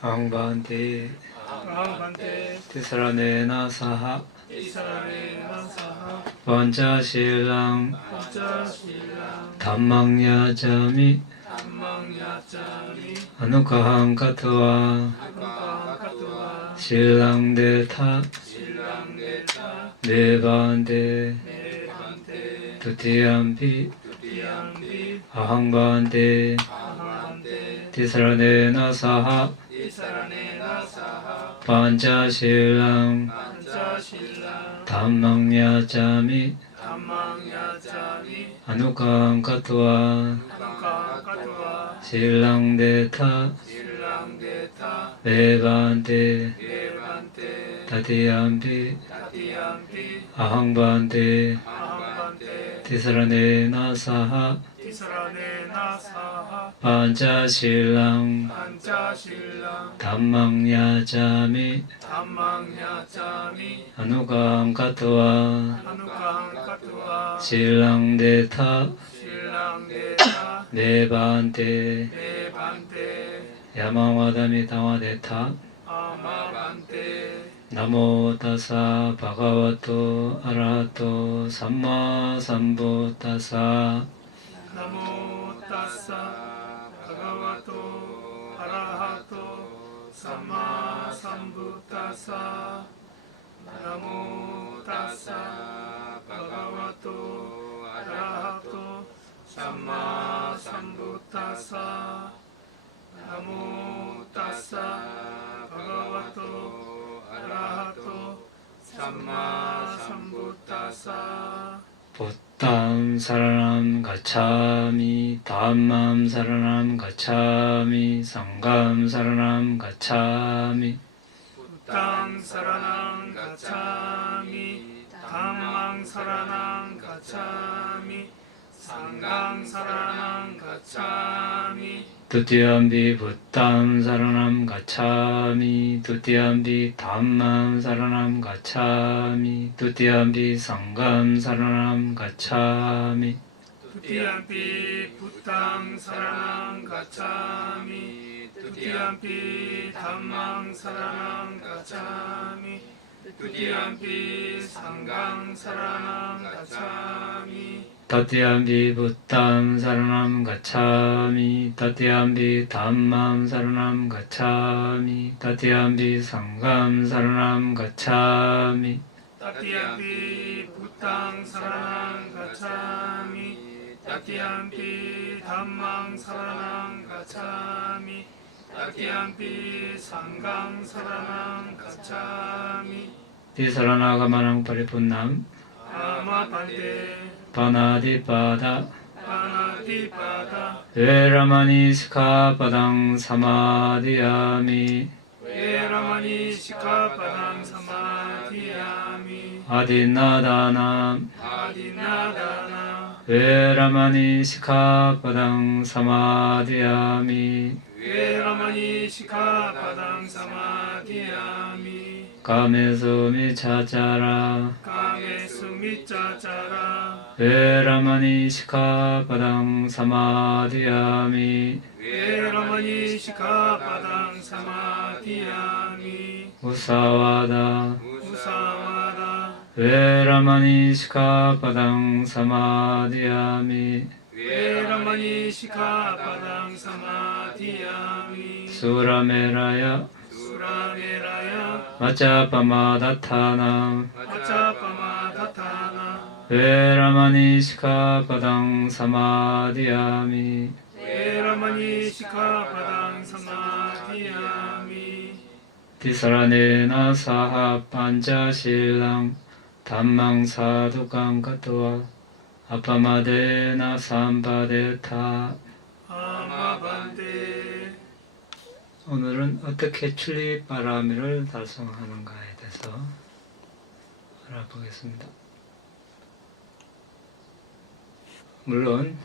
앙반테 아반테 티사라네나 사하 이사레나 사하 반자실랑 판자실랑 담망야자미 담망야자미 아누카항카토와 아누카한카토와 실랑데타 실랑데타 네반데 네반테 두티암피 두티암비 아항반데 아한테 티사라네나 사하 이사라네나 사하 반자실랑 판자실랑 담망야자미 담망야자미 아누카항카토와 아누카한카토와 실랑데타 실랑데타 네반데 네반테 다티암피 다티암비 아항반데 아한테 티사라네나 사하 이사라네나 사하 반자실랑 판자실랑 담망야자미 담망야자미 아누카항카토와 아누카한카토와 실랑데타 실랑데타 네반데 네반테 야마와다미 다와데타 아마반테 나모타사 바가와토 아라하토 삼마삼부타사 나모타사 바가와토 아라하토 삼마삼부타사 나모타사 바가와토 아라하토 삼마삼부타사 나모타사 바가와토 아라하토 삼마삼부타사 부탐 사라남 가차미 담맘 사라남 가차미 상감 사라남 가차미 부탕 사라낭 가차미 담망 사라낭 가차미 상강 사라낭 가차미 두티암비 부탐 사라남 가차미 두티암비 담맘 사라남 가차미 두티암비 상감 사라남 가차미 두티암피 부탕 사라낭 가차미 두티암피 담망 사라낭 가차미 두티암피 상강 사라낭 가차미 다티암비 부탐 사라남 가차미 다티암비 담맘 사라남 가차미 다티암비 상감 사라남 가차미 따티암피 부탕 사라낭 가차미 따티암피 담망 사라낭 가차미 따티암피 상강 사라낭 가차미 티사라나가마낭 파리푼남 아마반테 바나디바다 파나티바다 베라마니 시카바당 사마디야미 웨라마니 시카바당 사마디야미 아디나다남 아디나다나 베라마니 시카바당 사마디야미 웨라마니 시카바당 사마디야미 가메소미 차차라 가메수미짜짜라 베라마니 시카바당 사마디야미 웨라마니 시카바당 사마디야미 우사와다 우사와다 베라마니 시카바당 사마디야미 웨라마니 시카바당 사마디야미 수라메라야 수라메라야 마짜파마다타남 아짜파마다타나 베라마니 시카바당 사마디야미 웨라마니 시카바당 사마디야미 티사라네나 사하 반자실랑 담망사두깡카토와 아파마데나 삼바데타. 아마반데 오늘은 어떻게 출리바라미를 달성하는가에 대해서 알아보겠습니다. 물론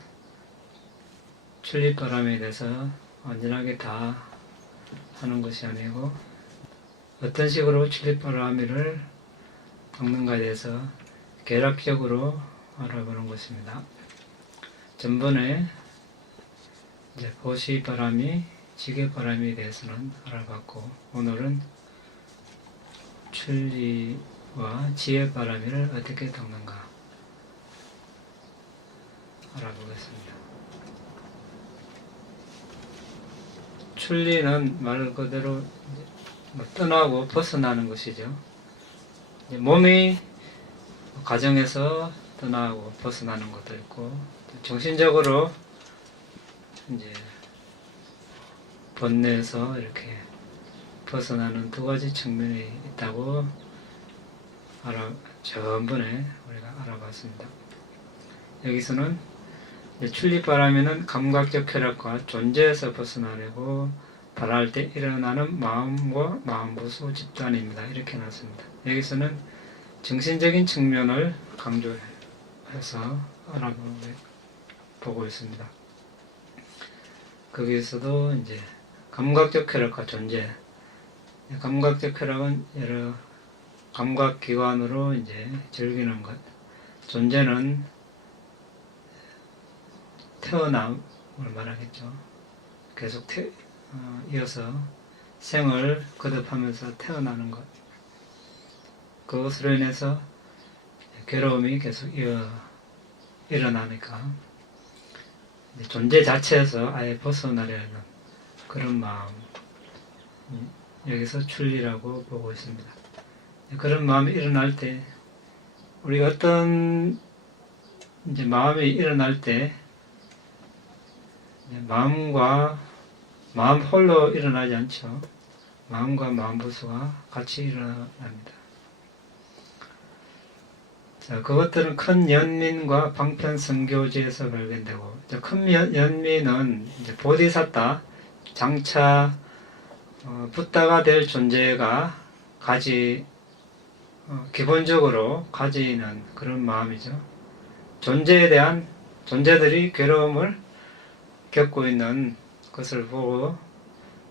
출리바람에 대해서 완전하게 다 하는 것이 아니고 어떤 식으로 출리바라미를 닦는가에 대해서 계략적으로 알아보는 것입니다. 전번에 이제 보시바람이 지게바람에 대해서는 알아봤고, 오늘은 출리와 지혜바람이를 어떻게 닦는가 알아보겠습니다. 출리는 말 그대로 떠나고 벗어나는 것이죠. 몸이 가정에서 떠나고 벗어나는 것도 있고, 정신적으로 이제 번뇌에서 이렇게 벗어나는 두 가지 측면이 있다고 전번에 우리가 알아봤습니다. 여기서는 출리바람에는 감각적 쾌락과 존재에서 벗어나려고 바랄 때 일어나는 마음과 마음보수 집단입니다. 이렇게 놨습니다. 여기서는 정신적인 측면을 강조해서 알아보고 있습니다. 거기에서도 이제 감각적 쾌락과 존재, 감각적 쾌락은 여러 감각기관으로 이제 즐기는 것, 존재는 태어남을 말하겠죠. 계속 이어서 생을 거듭하면서 태어나는 것, 그것으로 인해서 괴로움이 계속 일어나니까 존재 자체에서 아예 벗어나려는 그런 마음, 여기서 출리라고 보고 있습니다. 그런 마음이 일어날 때, 우리가 어떤 이제 마음이 일어날 때 마음과 마음 홀로 일어나지 않죠. 마음과 마음보수가 같이 일어납니다. 자, 그것들은 큰 연민과 방편성교지에서 발견되고, 큰 연민은 이제 보디사타, 장차 붓다가 될 존재가 기본적으로 가지는 그런 마음이죠. 존재에 대한, 존재들이 괴로움을 겪고 있는 것을 보고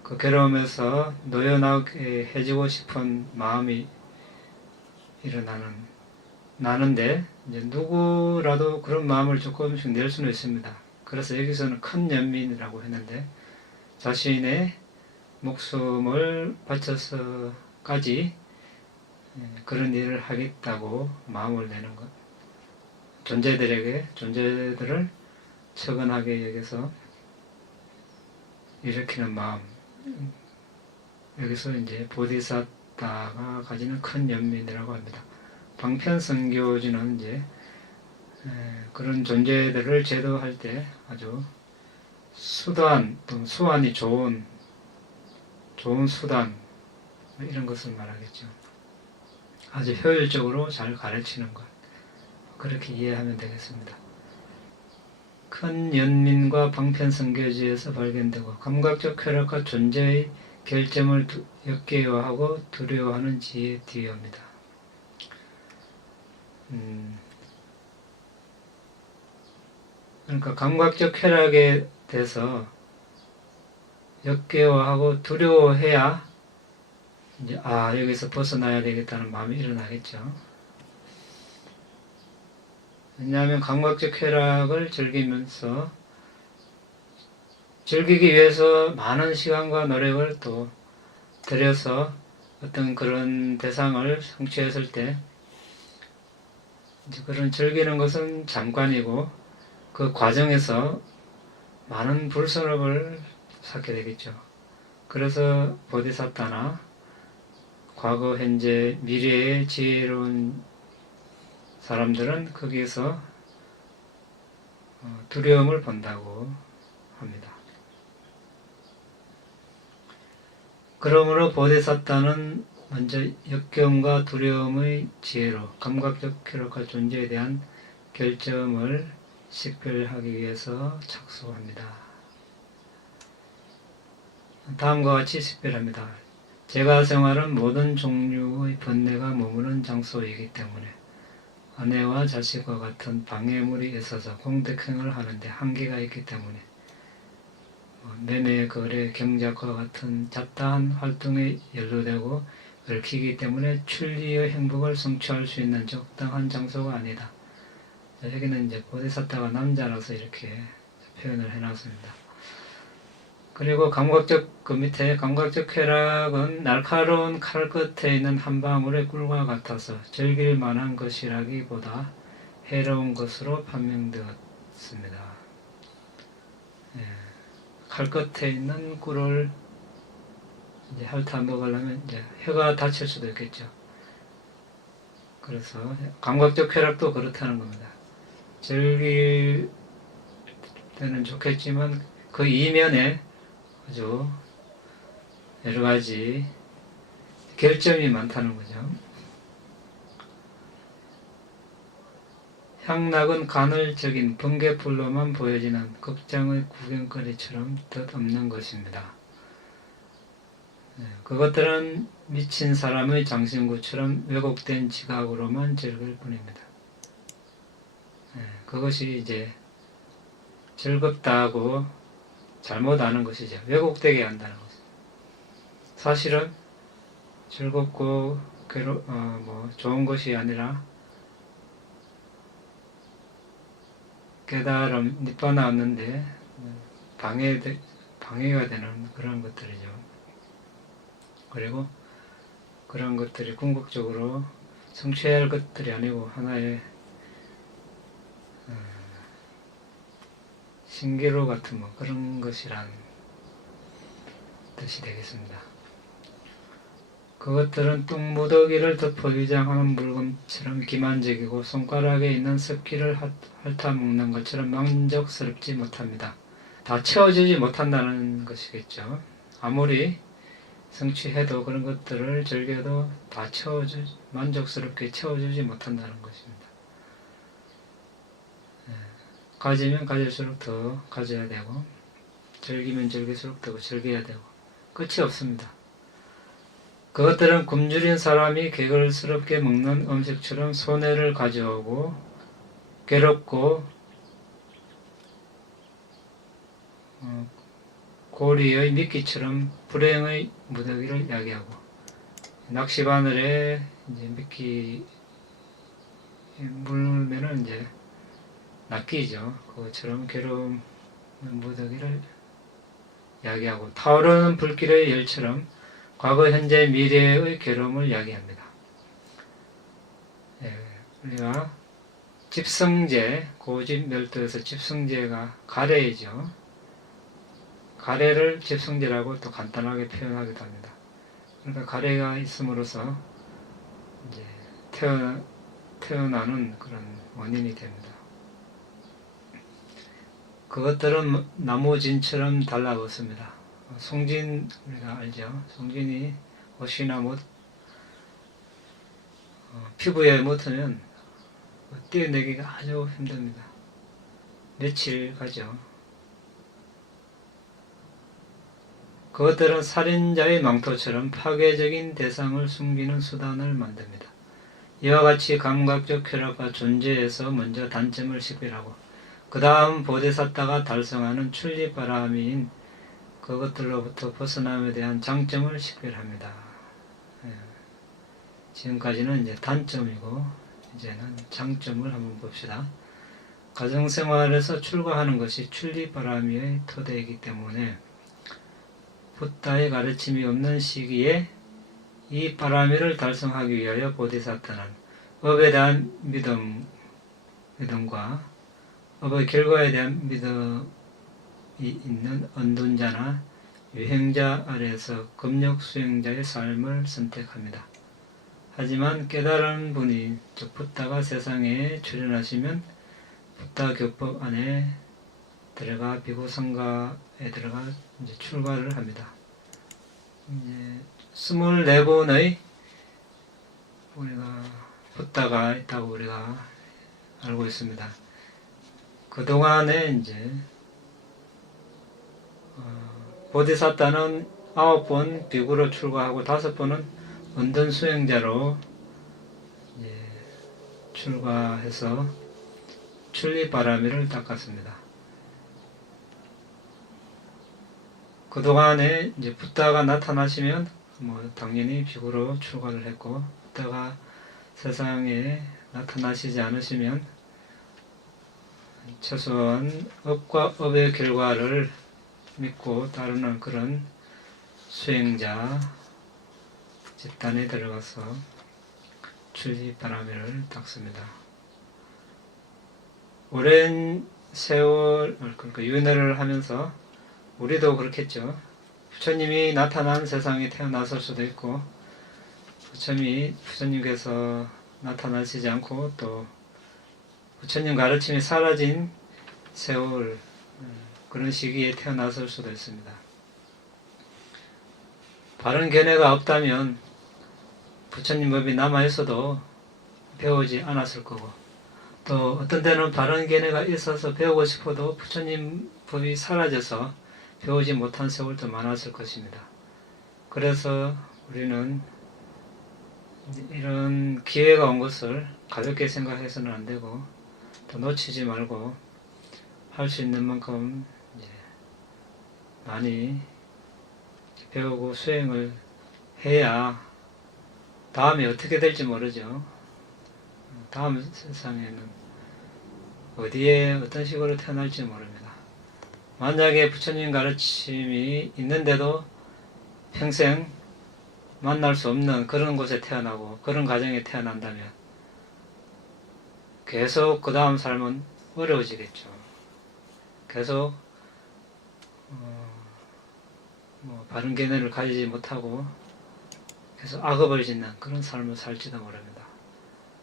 그 괴로움에서 놓여나게 해주고 싶은 마음이 나는데, 이제 누구라도 그런 마음을 조금씩 낼 수는 있습니다. 그래서 여기서는 큰 연민이라고 했는데, 자신의 목숨을 바쳐서까지 그런 일을 하겠다고 마음을 내는 것, 존재들을 처근하게 여기서 일으키는 마음, 여기서 이제 보디사타가 가지는 큰 연민이라고 합니다. 방편성교지는 이제 그런 존재들을 제도할 때 아주 수단 또는 수완이 좋은 수단, 이런 것을 말하겠죠. 아주 효율적으로 잘 가르치는 것, 그렇게 이해하면 되겠습니다. 큰 연민과 방편성교지에서 발견되고 감각적 쾌락과 존재의 결점을 역겨워하고 두려워하는 지혜의 뒤입니다. 그러니까 감각적 쾌락에 대해서 역겨워하고 두려워해야 이제 여기서 벗어나야 되겠다는 마음이 일어나겠죠. 왜냐하면 감각적 쾌락을 즐기기 위해서 많은 시간과 노력을 또 들여서 어떤 그런 대상을 성취했을 때 이제 그런 즐기는 것은 잠깐이고 그 과정에서 많은 불선업을 쌓게 되겠죠. 그래서 보디사타나 과거, 현재, 미래의 지혜로운 사람들은 거기에서 두려움을 본다고 합니다. 그러므로 보디사타는 먼저 역경과 두려움의 지혜로 감각적 쾌락과 존재에 대한 결점을 식별하기 위해서 착수합니다. 다음과 같이 식별합니다. 제가 생활은 모든 종류의 번뇌가 머무는 장소이기 때문에 아내와 자식과 같은 방해물이 있어서 공덕행을 하는데 한계가 있기 때문에 매매, 거래, 경작과 같은 잡다한 활동에 연루되고 얽히기 때문에 출리의 행복을 성취할 수 있는 적당한 장소가 아니다. 여기는 이제 보디사타가 남자라서 이렇게 표현을 해놨습니다. 그리고 감각적 그 밑에 감각적 쾌락은 날카로운 칼 끝에 있는 한 방울의 꿀과 같아서 즐길 만한 것이라기보다 해로운 것으로 판명되었습니다. 예, 칼 끝에 있는 꿀을 이제 핥아 먹으려면 이제 혀가 다칠 수도 있겠죠. 그래서 감각적 쾌락도 그렇다는 겁니다. 즐길 때는 좋겠지만 그 이면에 아주 여러 가지 결점이 많다는 거죠. 향락은 간헐적인 번개불로만 보여지는 극장의 구경거리처럼 덧없는 것입니다. 그것들은 미친 사람의 장신구처럼 왜곡된 지각으로만 즐길 뿐입니다. 그것이 이제 즐겁다고 잘못 아는 것이죠. 왜곡되게 한다는 것이죠. 사실은 즐겁고 좋은 것이 아니라 깨달음, 니빠나 얻는데 방해가 되는 그런 것들이죠. 그리고 그런 것들이 궁극적으로 성취해야 할 것들이 아니고 하나의 신기루 같은 그런 것이란 뜻이 되겠습니다. 그것들은 똥무더기를 덮어 위장하는 물건처럼 기만적이고 손가락에 있는 습기를 핥아먹는 것처럼 만족스럽지 못합니다. 다 채워주지 못한다는 것이겠죠. 아무리 성취해도 그런 것들을 즐겨도 다 만족스럽게 채워주지 못한다는 것입니다. 가지면 가질수록 더 가져야 되고 즐기면 즐길수록 더 즐겨야 되고 끝이 없습니다. 그것들은 굶주린 사람이 개걸스럽게 먹는 음식처럼 손해를 가져오고 괴롭고 고리의 미끼처럼 불행의 무더기를 야기하고 낚시바늘에 이제 미끼 물면은 이제 낚이죠. 그것처럼 괴로운 무더기를 야기하고 타오르는 불길의 열처럼 과거, 현재, 미래의 괴로움을 야기합니다. 우리가 집성제, 고집 멸도에서 집성제가 가래이죠. 가래를 집성제라고 또 간단하게 표현하기도 합니다. 그러니까 가래가 있음으로써 이제 태어나는 그런 원인이 됩니다. 그것들은 나무진처럼 달라붙습니다. 송진 우리가 알죠. 송진이 옷이나 피부에 묻으면 떼어내기가 아주 힘듭니다. 며칠 가죠. 그것들은 살인자의 망토처럼 파괴적인 대상을 숨기는 수단을 만듭니다. 이와 같이 감각적 쾌락과 존재에서 먼저 단점을 식별하고 그 다음 보디사타가 달성하는 출리바라미인 그것들로부터 벗어남에 대한 장점을 식별합니다. 지금까지는 이제 단점이고 이제는 장점을 한번 봅시다. 가정생활에서 출가하는 것이 출리바라미의 토대이기 때문에 붓다의 가르침이 없는 시기에 이 바라미를 달성하기 위하여 보디사타는 업에 대한 믿음과 업의 결과에 대한 믿음이 있는 언둔자나 유행자 아래에서 금욕 수행자의 삶을 선택합니다. 하지만 깨달은 분이 즉 붓다가 세상에 출현하시면 붓다 교법 안에 들어가 비구상가에 들어가 이제 출가를 합니다. 이제 24분의 우리가 붓다가 있다고 우리가 알고 있습니다. 그 동안에 이제 보디사타는 9번 비구로 출가하고 5번은 은둔 수행자로 이제 출가해서 출리바라미를 닦았습니다. 그 동안에 이제 붓다가 나타나시면 당연히 비구로 출가를 했고, 붓다가 세상에 나타나시지 않으시면 최소한 업과 업의 결과를 믿고 따르는 그런 수행자 집단에 들어가서 출입바라밀을 닦습니다. 오랜 세월, 그러니까 윤회를 하면서 우리도 그렇겠죠. 부처님이 나타난 세상에 태어났을 수도 있고, 부처님께서 나타나시지 않고 또 부처님 가르침이 사라진 세월, 그런 시기에 태어났을 수도 있습니다. 바른 견해가 없다면 부처님 법이 남아있어도 배우지 않았을 거고, 또 어떤 때는 바른 견해가 있어서 배우고 싶어도 부처님 법이 사라져서 배우지 못한 세월도 많았을 것입니다. 그래서 우리는 이런 기회가 온 것을 가볍게 생각해서는 안 되고, 또 놓치지 말고 할 수 있는 만큼 많이 배우고 수행을 해야 다음에 어떻게 될지 모르죠. 다음 세상에는 어디에 어떤 식으로 태어날지 모릅니다. 만약에 부처님 가르침이 있는데도 평생 만날 수 없는 그런 곳에 태어나고 그런 가정에 태어난다면 계속 그 다음 삶은 어려워지겠죠. 계속 바른 견해를 가지지 못하고 계속 악업을 짓는 그런 삶을 살지도 모릅니다.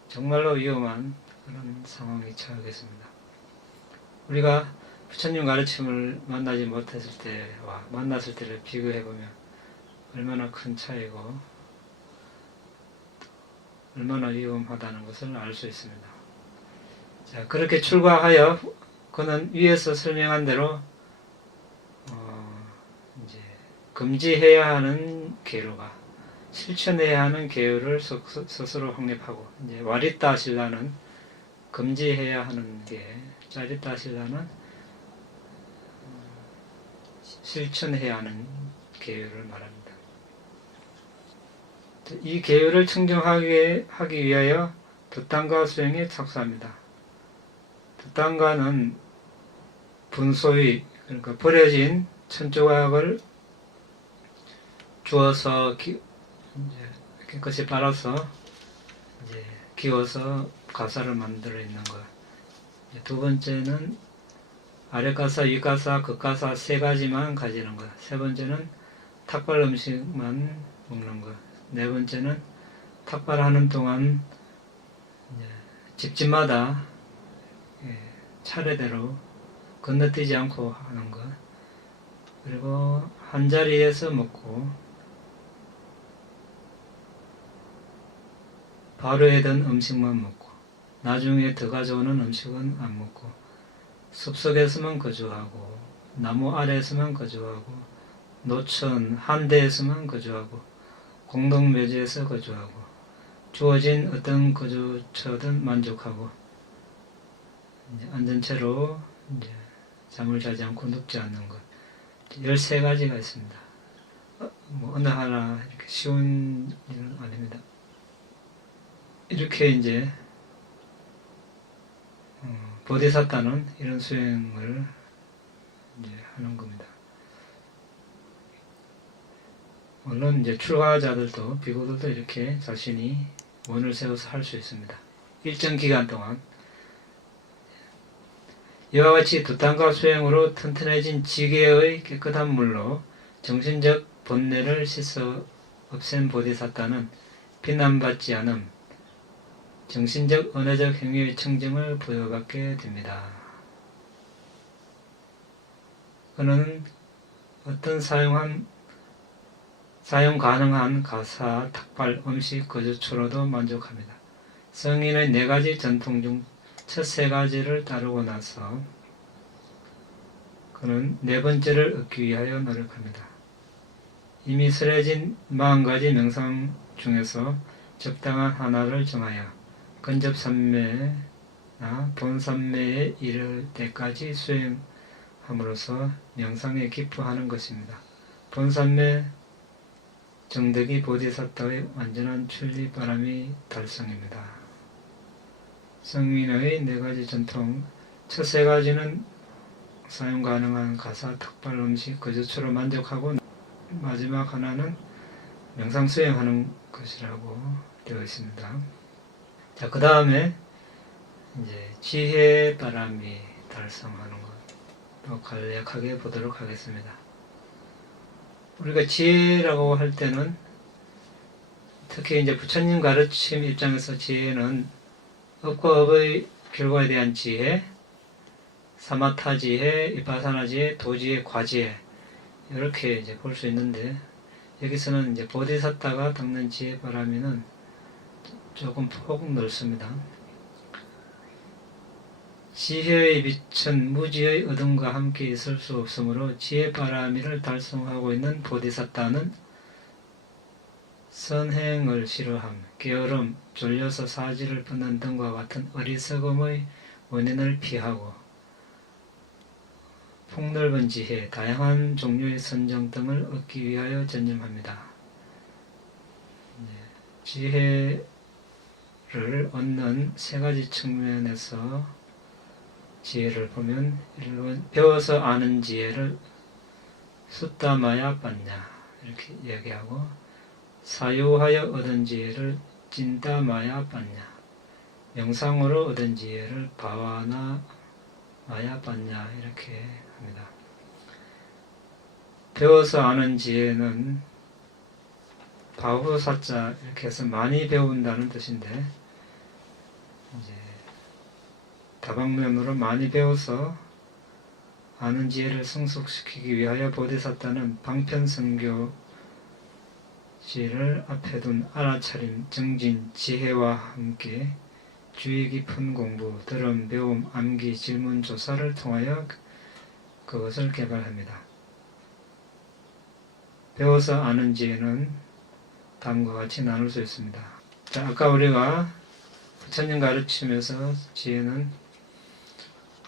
정말로 위험한 그런 상황에 처하겠습니다. 우리가 부처님 가르침을 만나지 못했을 때와 만났을 때를 비교해보면 얼마나 큰 차이고 얼마나 위험하다는 것을 알 수 있습니다. 자, 그렇게 출가하여 그는 위에서 설명한 대로 이제 금지해야 하는 계류가 실천해야 하는 계율을 스스로 확립하고, 이제 와리따 신라는 금지해야 하는 게, 짜리따 신라는 실천해야 하는 계율을 말합니다. 이 계율을 청정하기 위하여 득단가 수행에 착수합니다. 득단가는 분소의, 그러니까 버려진 천조각을 주어서 깨끗이 빨아서 이제 기워서 가사를 만들어 있는 것. 두 번째는 아랫가사, 윗가사, 겉가사 세 가지만 가지는 것. 세 번째는 탁발 음식만 먹는 것. 네 번째는 탁발하는 동안 집집마다 차례대로 건너뛰지 않고 하는 것. 그리고 한 자리에서 먹고 바로에 든 음식만 먹고 나중에 더 가져오는 음식은 안 먹고 숲속에서만 거주하고 나무 아래에서만 거주하고 노천 한대에서만 거주하고 공동묘지에서 거주하고 주어진 어떤 거주처든 만족하고 앉은 채로 잠을 자지 않고 눕지 않는 것. 13가지가 있습니다. 어느 하나 이렇게 쉬운 일은 아닙니다. 이렇게 이제 보디사타는 이런 수행을 이제 하는 겁니다. 물론 이제 출가자들도 비구들도 이렇게 자신이 원을 세워서 할 수 있습니다. 일정 기간 동안 이와 같이 득단가 수행으로 튼튼해진 지게의 깨끗한 물로 정신적 번뇌를 씻어 없앤 보디사타는 비난받지 않음, 정신적 언어적 행위의 청정을 부여받게 됩니다. 그는 어떤 사용 가능한 가사, 탁발, 음식, 거주처로도 만족합니다. 성인의 4가지 전통 중 첫 3가지를 따르고 나서 그는 4번째를 얻기 위하여 노력합니다. 이미 설해진 40가지 명상 중에서 적당한 하나를 정하여 근접삼매나 본삼매에 이를 때까지 수행함으로써 명상에 기포하는 것입니다. 본삼매 정덕이 보디사타의 완전한 출리바람이 달성입니다. 성민의 4가지 전통, 첫 3가지는 사용 가능한 가사, 탁발, 음식, 거주처로 만족하고 마지막 하나는 명상 수행하는 것이라고 되어 있습니다. 자, 그 다음에 이제 지혜 바람이 달성하는 것도 간략하게 보도록 하겠습니다. 우리가 지혜라고 할 때는 특히 이제 부처님 가르침 입장에서 지혜는 업과 업의 결과에 대한 지혜, 사마타 지혜, 이파사나 지혜, 도지혜, 과지혜 이렇게 이제 볼 수 있는데 여기서는 이제 보디사타가 닦는 지혜 바람이는 조금 폭 넓습니다. 지혜의 빛은 무지의 어둠과 함께 있을 수 없으므로 지혜 바라미를 달성하고 있는 보디사타는 선행을 싫어함, 게으름, 졸려서 사지를 뻗는 등과 같은 어리석음의 원인을 피하고 폭넓은 지혜, 다양한 종류의 선정 등을 얻기 위하여 전념합니다. 지혜를 얻는 세 가지 측면에서 지혜를 보면 배워서 아는 지혜를 수타마야 빠냐 이렇게 이야기하고 사유하여 얻은 지혜를 찐따마야 빠냐 명상으로 얻은 지혜를 바와나 마야 빠냐 이렇게 합니다. 배워서 아는 지혜는 바후사자 이렇게 해서 많이 배운다는 뜻인데 이제 다방면으로 많이 배워서 아는 지혜를 성숙시키기 위하여 보디사타는 방편성교 지혜를 앞에 둔 알아차림, 정진, 지혜와 함께 주의 깊은 공부, 들음, 배움, 암기, 질문, 조사를 통하여 그것을 개발합니다. 배워서 아는 지혜는 다음과 같이 나눌 수 있습니다. 자, 아까 우리가 부처님 가르치면서 지혜는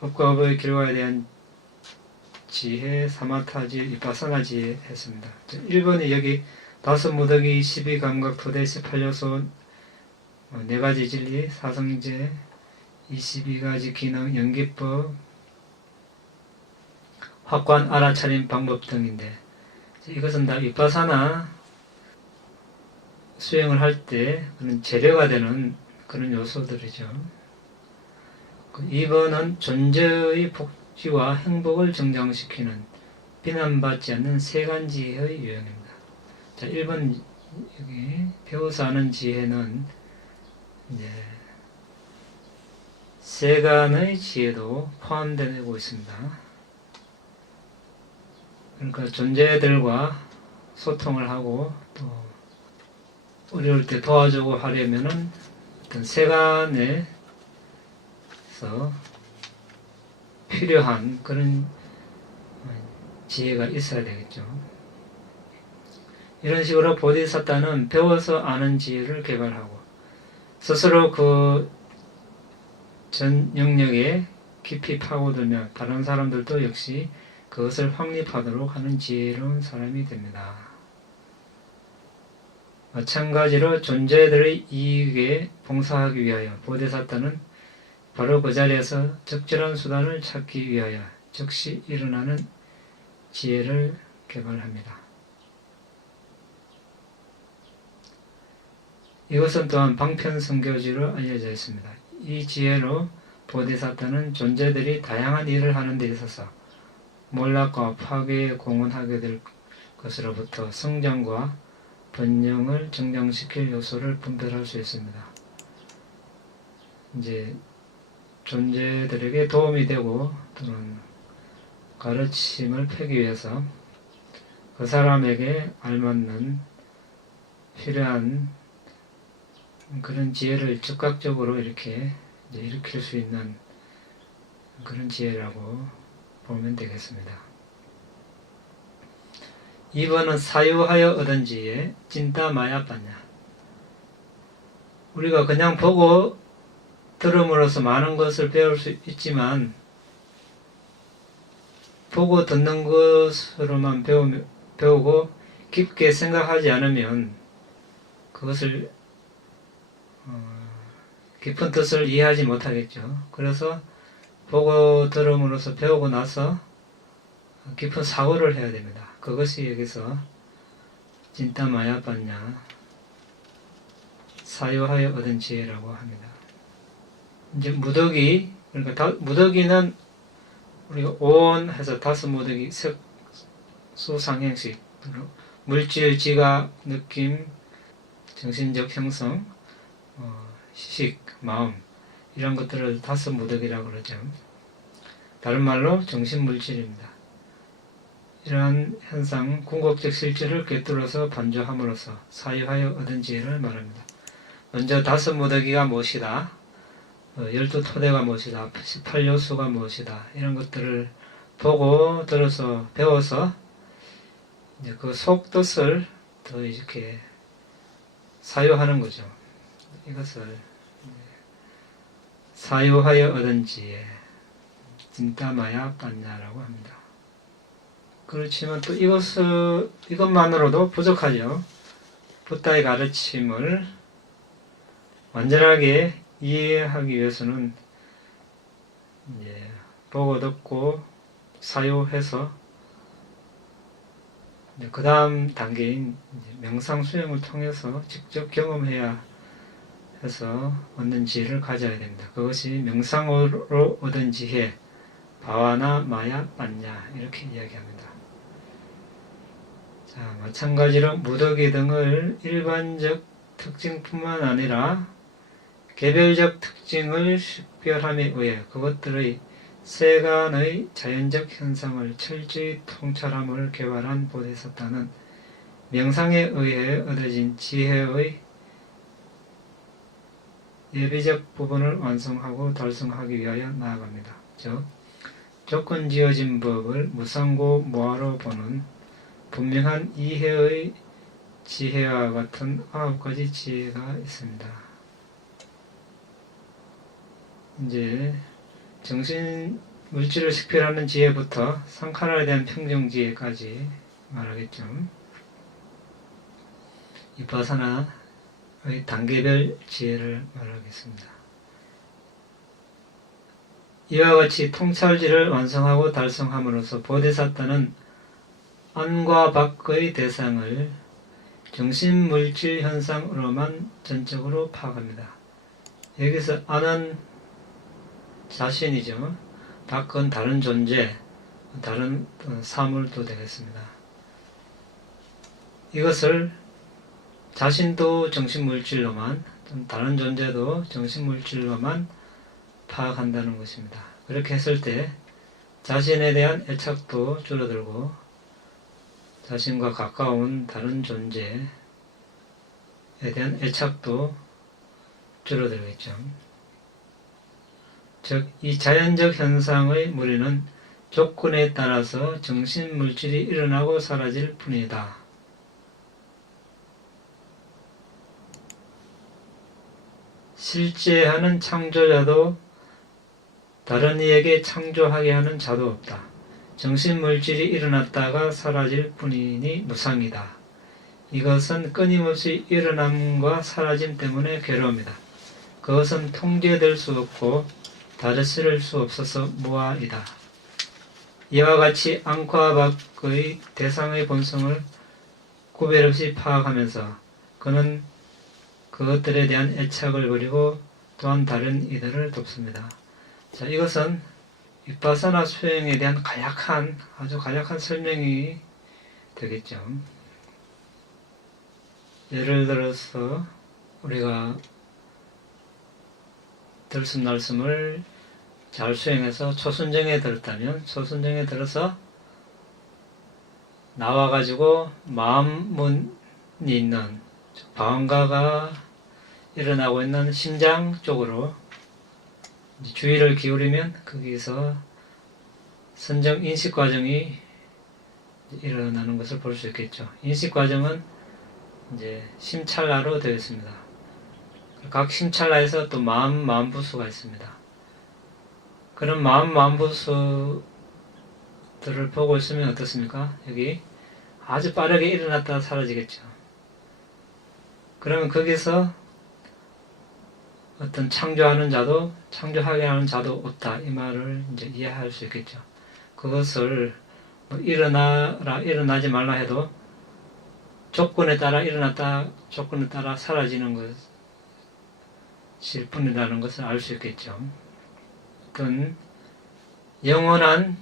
업과 업의 결과에 대한 지혜, 사마타 지혜, 이파사나 지혜 했습니다. 1번이 여기 다섯 무더기, 12감각, 토대, 18요소, 4가지 진리, 사성제, 22가지 기능, 연기법, 확관, 알아차림 방법 등인데 이것은 다 이파사나 수행을 할 때 그런 재료가 되는 그런 요소들이죠. 2번은 존재의 복지와 행복을 정장시키는 비난받지 않는 세간지혜의 유형입니다. 자, 1번 여기 배워서 아는 지혜는 이제 세간의 지혜도 포함되고 있습니다. 그러니까 존재들과 소통을 하고 또 어려울 때 도와주고 하려면은 어떤 세간에서 필요한 그런 지혜가 있어야 되겠죠. 이런 식으로 보디사타는 배워서 아는 지혜를 개발하고 스스로 그 전 영역에 깊이 파고들며 다른 사람들도 역시 그것을 확립하도록 하는 지혜로운 사람이 됩니다. 마찬가지로 존재들의 이익에 봉사하기 위하여 보디사타는 바로 그 자리에서 적절한 수단을 찾기 위하여 즉시 일어나는 지혜를 개발합니다. 이것은 또한 방편성교지로 알려져 있습니다. 이 지혜로 보디사타는 존재들이 다양한 일을 하는 데 있어서 몰락과 파괴에 공헌하게 될 것으로부터 성장과 번영을 정장시킬 요소를 분별할 수 있습니다. 이제 존재들에게 도움이 되고 또는 가르침을 펴기 위해서 그 사람에게 알맞는 필요한 그런 지혜를 즉각적으로 이렇게 이제 일으킬 수 있는 그런 지혜라고 보면 되겠습니다. 2번은 사유하여 얻은 지혜, 찐따 마야 빠냐. 우리가 그냥 보고 들음으로써 많은 것을 배울 수 있지만 보고 듣는 것으로만 배우고 깊게 생각하지 않으면 그것을 깊은 뜻을 이해하지 못하겠죠. 그래서 보고 들음으로써 배우고 나서 깊은 사고를 해야 됩니다. 그것이 여기서 진따마야빠냐 사유하여 얻은 지혜라고 합니다. 이제 무더기, 그러니까 무더기는 우리가 온 해서 다섯 무더기 수상행식, 물질, 지각, 느낌, 정신적 형성, 시식, 마음, 이런 것들을 다섯 무더기라고 그러죠. 다른 말로 정신물질입니다. 이러한 현상, 궁극적 실질을 꿰뚫어서 반조함으로써 사유하여 얻은 지혜를 말합니다. 먼저 다섯 무더기가 무엇이다, 12토대가 무엇이다, 18요소가 무엇이다, 이런 것들을 보고 들어서 배워서 이제 그 속뜻을 더 이렇게 사유하는 거죠. 이것을 사유하여 얻은 지혜, 진따마야 빤냐라고 합니다. 그렇지만 또 이것만으로도 부족하죠. 붓다의 가르침을 완전하게 이해하기 위해서는 이제 보고 듣고 사유해서 그 다음 단계인 명상 수행을 통해서 직접 경험해야 해서 얻는 지혜를 가져야 됩니다. 그것이 명상으로 얻은 지혜, 바와나 마야 빤냐 이렇게 이야기합니다. 자, 마찬가지로 무더기 등을 일반적 특징뿐만 아니라 개별적 특징을 식별함에 의해 그것들의 세간의 자연적 현상을 철저히 통찰함을 개발한 보디사타는 명상에 의해 얻어진 지혜의 예비적 부분을 완성하고 달성하기 위하여 나아갑니다. 즉, 조건 지어진 법을 무상고 무아로 보는 분명한 이해의 지혜와 같은 9가지 지혜가 있습니다. 이제 정신 물질을 식별하는 지혜부터 상카라에 대한 평정 지혜까지 말하겠죠. 이파사나의 단계별 지혜를 말하겠습니다. 이와 같이 통찰지를 완성하고 달성함으로써 보디사타는 안과 밖의 대상을 정신물질 현상으로만 전적으로 파악합니다. 여기서 안은 자신이죠. 밖은 다른 존재, 다른 사물도 되겠습니다. 이것을 자신도 정신물질로만, 다른 존재도 정신물질로만 파악한다는 것입니다. 그렇게 했을 때 자신에 대한 애착도 줄어들고 자신과 가까운 다른 존재에 대한 애착도 줄어들겠죠. 즉, 이 자연적 현상의 무리는 조건에 따라서 정신물질이 일어나고 사라질 뿐이다. 실제하는 창조자도 다른 이에게 창조하게 하는 자도 없다. 정신물질이 일어났다가 사라질 뿐이니 무상이다. 이것은 끊임없이 일어남과 사라짐 때문에 괴로움이다. 그것은 통제될 수 없고 다스릴 수 없어서 무아이다. 이와 같이 안과 밖의 대상의 본성을 구별 없이 파악하면서 그는 그것들에 대한 애착을 버리고 또한 다른 이들을 돕습니다. 자, 이것은 비파사나 수행에 대한 아주 간략한 설명이 되겠죠. 예를 들어서 우리가 들숨날숨을 잘 수행해서 초순정에 들었다면 초순정에 들어서 나와가지고 마음문이 있는 방가가 일어나고 있는 심장 쪽으로 주의를 기울이면 거기서 선정 인식 과정이 일어나는 것을 볼 수 있겠죠. 인식 과정은 이제 심찰나로 되어 있습니다. 각 심찰나에서 또 마음부수가 있습니다. 그런 마음부수들을 보고 있으면 어떻습니까? 여기 아주 빠르게 일어났다가 사라지겠죠. 그러면 거기서 어떤 창조하는 자도 창조하게 하는 자도 없다. 이 말을 이제 이해할 수 있겠죠. 그것을 일어나라 일어나지 말라 해도 조건에 따라 일어났다 조건에 따라 사라지는 것일 뿐이라는 것을 알 수 있겠죠. 어떤 영혼이나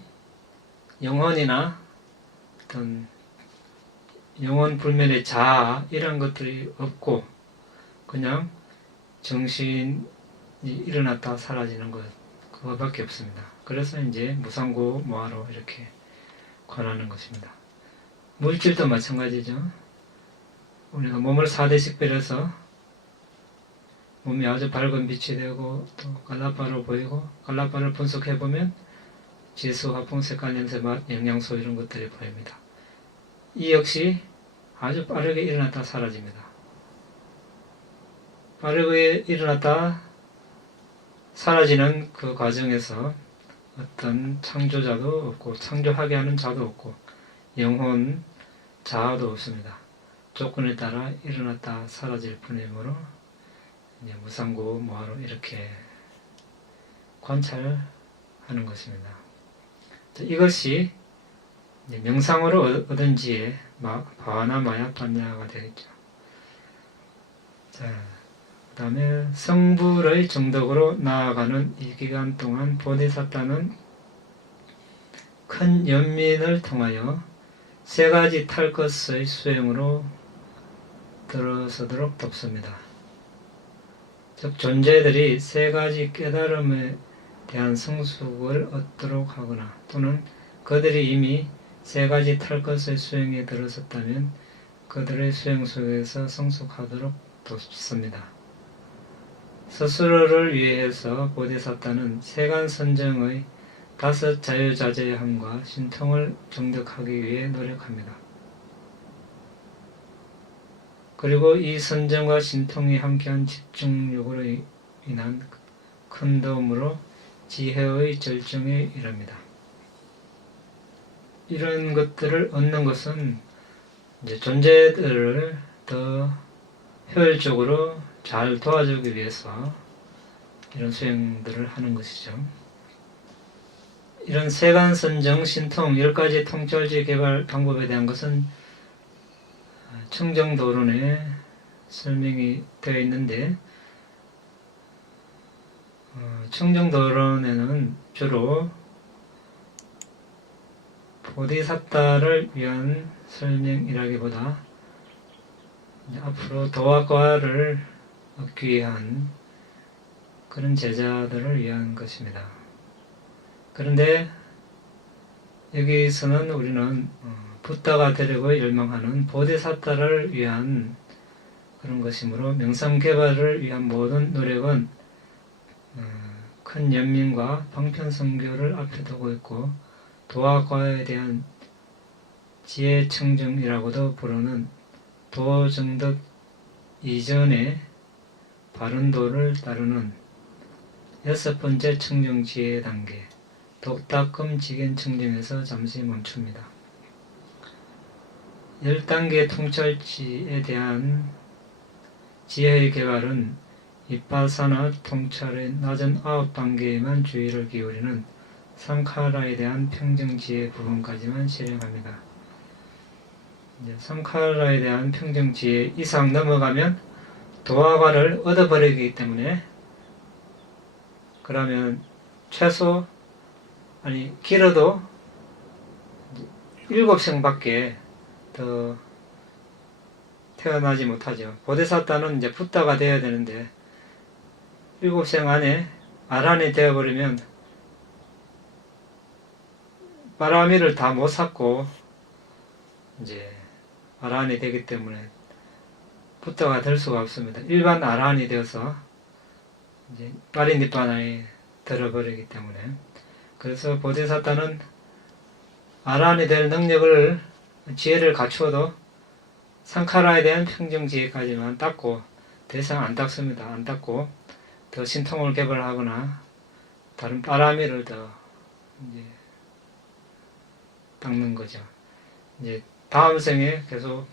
어떤 영혼 불면의 자아 이런 것들이 없고 그냥 정신이 일어났다 사라지는 것 그거밖에 없습니다. 그래서 이제 무상고모하로 이렇게 권하는 것입니다. 물질도 마찬가지죠. 우리가 몸을 4대 식별해서 몸이 아주 밝은 빛이 되고 또 갈라파로 보이고 갈라파를 분석해보면 지수, 화풍, 색깔, 냄새, 맛, 영양소 이런 것들이 보입니다. 이 역시 아주 빠르게 일어났다 사라집니다. 빠르게 일어났다 사라지는 그 과정에서 어떤 창조자도 없고 창조하게 하는 자도 없고 영혼, 자아도 없습니다. 조건에 따라 일어났다 사라질 뿐이므로 이제 무상고모하로 이렇게 관찰하는 것입니다. 이것이 명상으로 얻은 지혜 바와나 마야 판야가 되겠죠. 자, 그 다음에 성불의 정덕으로 나아가는 이 기간 동안 보디사타는 큰 연민을 통하여 세 가지 탈 것의 수행으로 들어서도록 돕습니다. 즉 존재들이 세 가지 깨달음에 대한 성숙을 얻도록 하거나 또는 그들이 이미 세 가지 탈 것의 수행에 들어섰다면 그들의 수행 속에서 성숙하도록 돕습니다. 스스로를 위해서 보디사타는 세간 선정의 5 자유자재함과 신통을 정득하기 위해 노력합니다. 그리고 이 선정과 신통이 함께한 집중력으로 인한 큰 도움으로 지혜의 절정에 이릅니다. 이런 것들을 얻는 것은 이제 존재들을 더 효율적으로 잘 도와주기 위해서 이런 수행들을 하는 것이죠. 이런 세간 선정, 신통, 10가지 통찰지 개발 방법에 대한 것은 청정도론에 설명이 되어 있는데 청정도론에는 주로 보디사타를 위한 설명이라기보다 앞으로 도화과를 얻기 위한 그런 제자들을 위한 것입니다. 그런데 여기서는 우리는 붓다가 되려고 열망하는 보디사타를 위한 그런 것이므로 명상 개발을 위한 모든 노력은 큰 연민과 방편성교를 앞에 두고 있고 도화과에 대한 지혜청정이라고도 부르는 도정덕 이전에 바른도를 따르는 6번째 청정지혜 단계 독다금 지견청정에서 잠시 멈춥니다. 10단계 통찰지에 대한 지혜의 개발은 이빠사나 통찰의 낮은 9단계에만 주의를 기울이는 상카라에 대한 평정지혜 부분까지만 실행합니다. 이제 상카라에 대한 평정지혜 이상 넘어가면 도화과를 얻어버리기 때문에 그러면 최소 길어도 7생밖에 더 태어나지 못하죠. 보디사타는 이제 붓다가 되어야 되는데 7생 안에 아란이 되어버리면 바라미를 다 못 샀고 이제 아란이 되기 때문에 붓다가 될 수가 없습니다. 일반 아란이 되어서 이제 파리니빠나에 들어버리기 때문에 그래서 보디사타는 아란이 될 능력을 지혜를 갖추어도 상카라에 대한 평정지혜까지만 닦고 더 이상 안 닦습니다. 안 닦고 더 신통을 개발하거나 다른 파라미를 더 이제 닦는 거죠. 이제 다음 생에 계속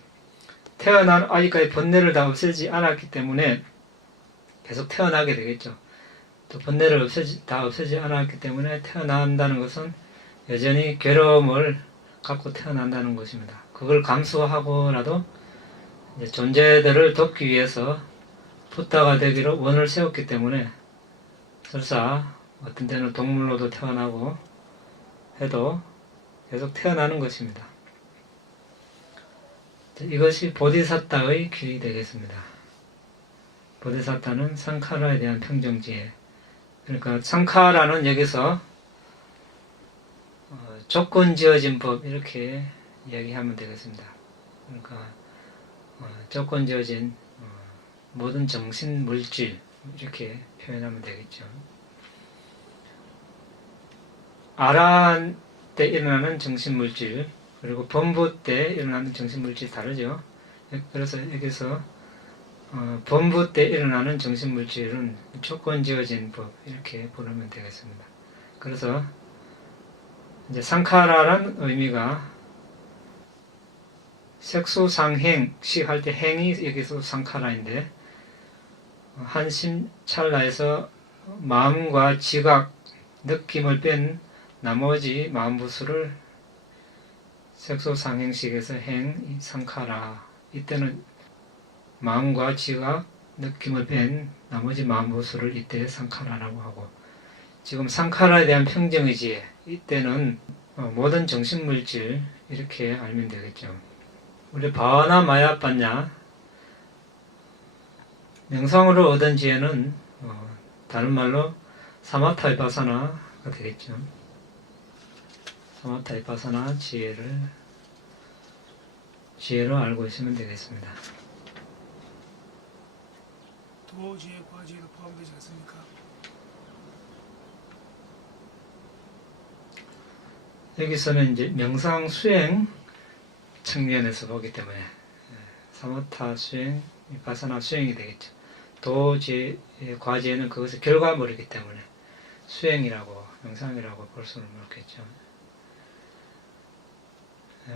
아직까지 번뇌를 다 없애지 않았기 때문에 계속 태어나게 되겠죠. 또 번뇌를 다 없애지 않았기 때문에 태어난다는 것은 여전히 괴로움을 갖고 태어난다는 것입니다. 그걸 감수하고라도 이제 존재들을 돕기 위해서 붓다가 되기로 원을 세웠기 때문에 설사 어떤 때는 동물로도 태어나고 해도 계속 태어나는 것입니다. 이것이 보디사타의 길이 되겠습니다. 보디사타는 상카라에 대한 평정지혜. 그러니까 상카라는 여기서 조건 지어진 법 이렇게 이야기하면 되겠습니다. 그러니까 조건 지어진 모든 정신 물질 이렇게 표현하면 되겠죠. 아라한 때 일어나는 정신 물질 그리고 범부 때 일어나는 정신 물질 다르죠. 그래서 여기서 범부 때 일어나는 정신 물질은 조건 지어진 법 이렇게 부르면 되겠습니다. 그래서 이제 상카라란 의미가 색수상행 시할 때 행이 여기서 상카라인데 한심 찰나에서 마음과 지각, 느낌을 뺀 나머지 마음부수를 색소상행식에서 행, 상카라. 이때는 마음과 지각, 느낌을 뺀 나머지 마음부수를 이때 상카라라고 하고, 지금 상카라에 대한 평정의지, 이때는 모든 정신물질 이렇게 알면 되겠죠. 우리 바와나 마야빠냐 명상으로 얻은 지혜는 다른 말로 사마타 비파사나가 되겠죠. 사마타 비파사나 지혜로 알고 있으면 되겠습니다. 도지의 과지에도 포함되지 않습니까? 여기서는 이제 명상 수행 측면에서 보기 때문에 사마타 수행, 비파사나 수행이 되겠죠. 도지의 과지에는 그것의 결과물이기 때문에 수행이라고 명상이라고 볼 수는 없겠죠.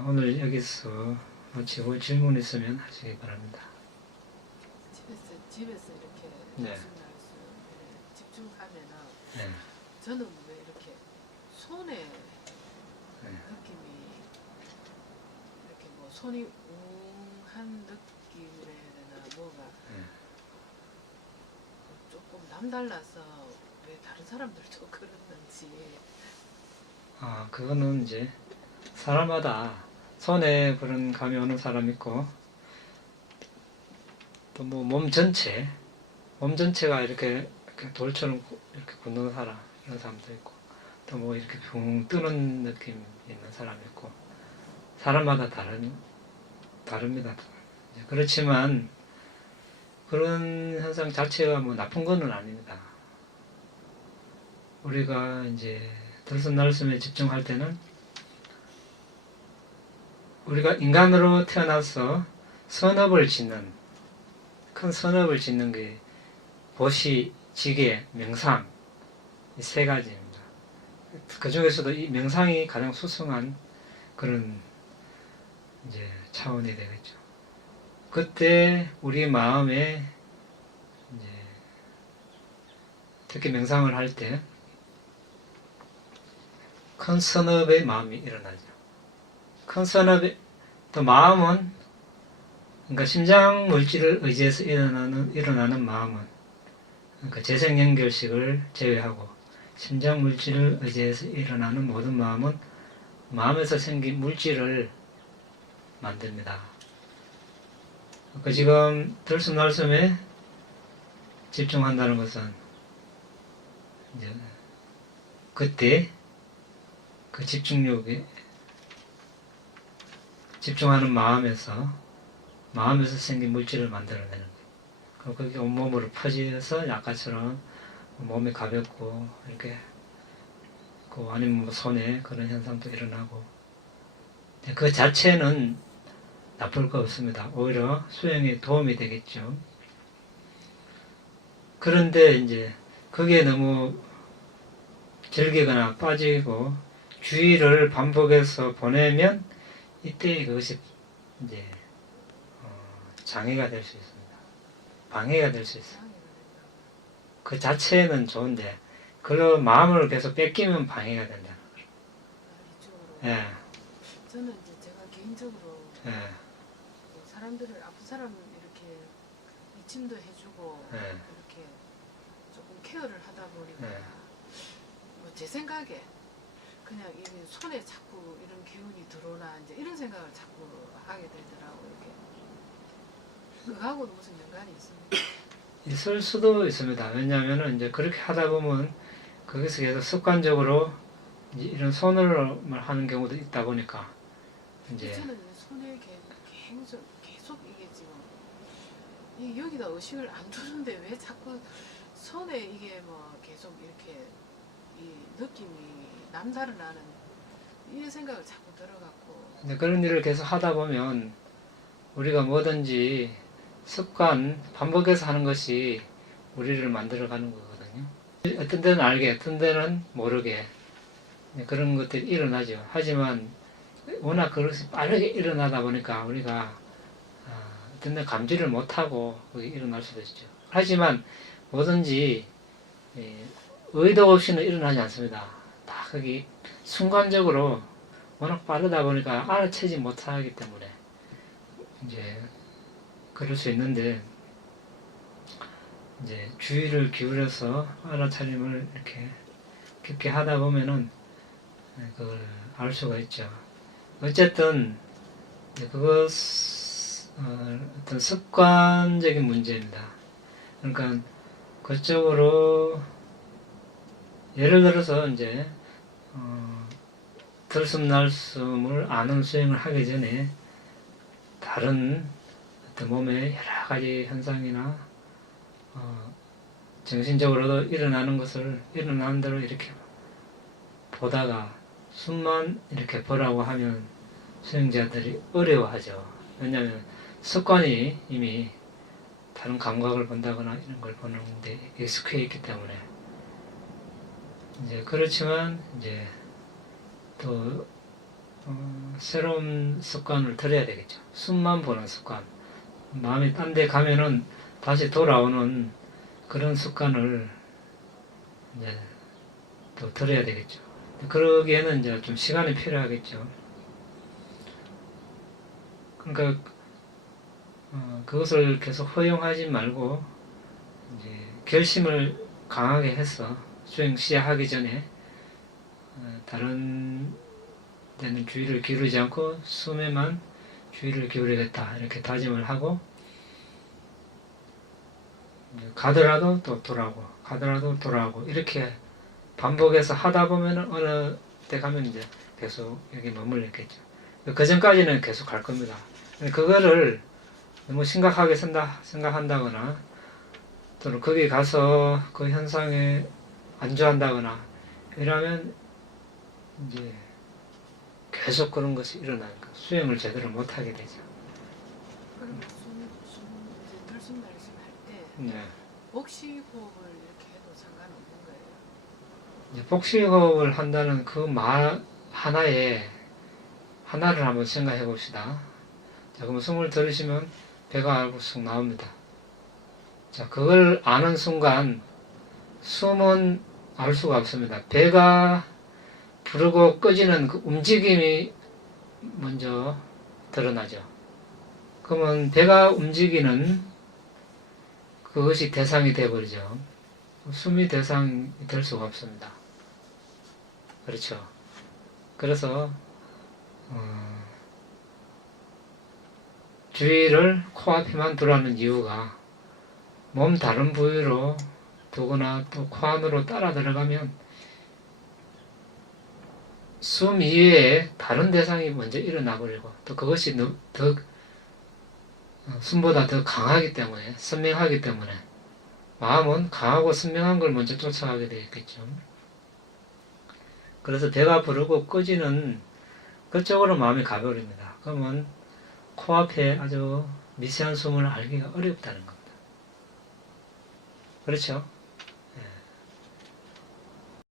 오늘 여기서 마치고 질문 있으면 하시기 바랍니다. 집에서 이렇게 네. 말씀 집중하면은 네. 저는 왜 이렇게 손에 네. 느낌이 이렇게 뭐 손이 웅한 느낌이라 해야 되나 뭐가 네. 조금 남달라서 왜 다른 사람들도 그러는지. 그거는 이제 사람마다 손에 그런 감이 오는 사람 있고 또 뭐 몸 전체가 이렇게 돌처럼 이렇게 굳는 사람 이런 사람도 있고 또 뭐 이렇게 붕 뜨는 느낌 있는 사람이 있고 사람마다 다릅니다. 그렇지만 그런 현상 자체가 뭐 나쁜 건 아닙니다. 우리가 이제 들숨날숨에 집중할 때는 우리가 인간으로 태어나서 선업을 짓는 큰 선업을 짓는 게 보시, 지계, 명상 이 세 가지입니다. 그 중에서도 이 명상이 가장 수승한 그런 이제 차원이 되겠죠. 그때 우리 마음에 이제 특히 명상을 할 때 큰 선업의 마음이 일어나죠. 큰 선업의 또 마음은 그러니까 심장 물질을 의지해서 일어나는 마음은 그러니까 재생 연결식을 제외하고 심장 물질을 의지해서 일어나는 모든 마음은 마음에서 생긴 물질을 만듭니다. 그러니까 지금 들숨날숨에 집중한다는 것은 이제 그때 그 집중력에 집중하는 마음에서 생긴 물질을 만들어내는 거예요. 그리고 그게 온몸으로 퍼져서 아까처럼 몸이 가볍고 이렇게 아니면 뭐 손에 그런 현상도 일어나고 그 자체는 나쁠 거 없습니다. 오히려 수행에 도움이 되겠죠. 그런데 이제 그게 너무 즐기거나 빠지고 주의를 반복해서 보내면 이때 그것이 이제 장애가 될 수 있습니다. 방해가 될 수 있어요. 그 자체는 좋은데 그런 마음을 계속 뺏기면 방해가 된다는 거죠. 예. 저는 이제 제가 개인적으로 예, 사람들을 아픈 사람 이렇게 이침도 해주고 예, 이렇게 조금 케어를 하다 보니까 네. 뭐 제 생각에 그냥 이 손에 자꾸 이런 기운이 들어오나 이제 이런 생각을 자꾸 하게 되더라고요. 이렇게 그거하고도 무슨 연관이 있습니까? 있을 수도 있습니다. 왜냐하면은 이제 그렇게 하다 보면 거기서 계속 습관적으로 이제 이런 손을 하는 경우도 있다 보니까 이제 저는 손에 계속 이게 지금 여기다 의식을 안 두는데 왜 자꾸 손에 이게 뭐 계속 이렇게 이 느낌이 남다르나는 이 생각을 자꾸 들어갖고 이제 그런 일을 계속 하다 보면 우리가 뭐든지 습관, 반복해서 하는 것이 우리를 만들어가는 거거든요. 어떤 데는 알게, 어떤 데는 모르게 그런 것들이 일어나죠. 하지만 워낙 그것이 빠르게 일어나다 보니까 우리가 어떤 데 감지를 못하고 그게 일어날 수도 있죠. 하지만 뭐든지 의도 없이는 일어나지 않습니다. 다 거기 순간적으로 워낙 빠르다 보니까 알아채지 못하기 때문에 이제 그럴 수 있는데 이제 주의를 기울여서 알아차림을 이렇게 깊게 하다 보면은 그걸 알 수가 있죠. 어쨌든 그것 어떤 습관적인 문제입니다. 그러니까 그쪽으로 예를 들어서 이제 들숨날숨을 아는 수행을 하기 전에 다른 어떤 몸의 여러 가지 현상이나 정신적으로도 일어나는 것을 일어나는 대로 이렇게 보다가 숨만 이렇게 보라고 하면 수행자들이 어려워하죠. 왜냐하면 습관이 이미 다른 감각을 본다거나 이런 걸 보는데 익숙해 있기 때문에 이제 그렇지만 이제 또 새로운 습관을 들여야 되겠죠. 숨만 보는 습관. 마음이 딴 데 가면은 다시 돌아오는 그런 습관을 이제 또 들여야 되겠죠. 그러기에는 이제 좀 시간이 필요하겠죠. 그러니까 그것을 계속 허용하지 말고 이제 결심을 강하게 해서 수행 시작하기 전에 다른 데는 주의를 기울이지 않고 숨에만 주의를 기울이겠다 이렇게 다짐을 하고 가더라도 또 돌아오고 가더라도 돌아오고 이렇게 반복해서 하다 보면 어느 때 가면 이제 계속 여기 머물렀겠죠. 그 전까지는 계속 갈 겁니다. 그거를 너무 심각하게 생각한다거나 또는 거기 가서 그 현상에 안주한다거나 이러면 이제 계속 그런 것이 일어나니까 수행을 제대로 못하게 되죠. 그럼 이제 들숨날숨 할때 네. 복식 호흡을 이렇게 해도 상관없는 거예요. 이제 복식호흡을 한다는 그 말 하나를 한번 생각해 봅시다. 자, 그럼 숨을 들으시면 배가 알고 쑥 나옵니다. 자, 그걸 아는 순간 숨은 알 수가 없습니다. 배가 부르고 꺼지는 그 움직임이 먼저 드러나죠. 그러면 배가 움직이는 그것이 대상이 되어버리죠. 숨이 대상이 될 수가 없습니다. 그렇죠. 그래서 주의를 코앞에만 두라는 이유가 몸 다른 부위로 두거나 또 코 안으로 따라 들어가면 숨 이외에 다른 대상이 먼저 일어나 버리고 또 그것이 더 숨보다 더 강하기 때문에 선명하기 때문에 마음은 강하고 선명한 걸 먼저 쫓아가게 되겠죠. 그래서 배가 부르고 꺼지는 그쪽으로 마음이 가버립니다. 그러면 코앞에 아주 미세한 숨을 알기가 어렵다는 겁니다. 그렇죠?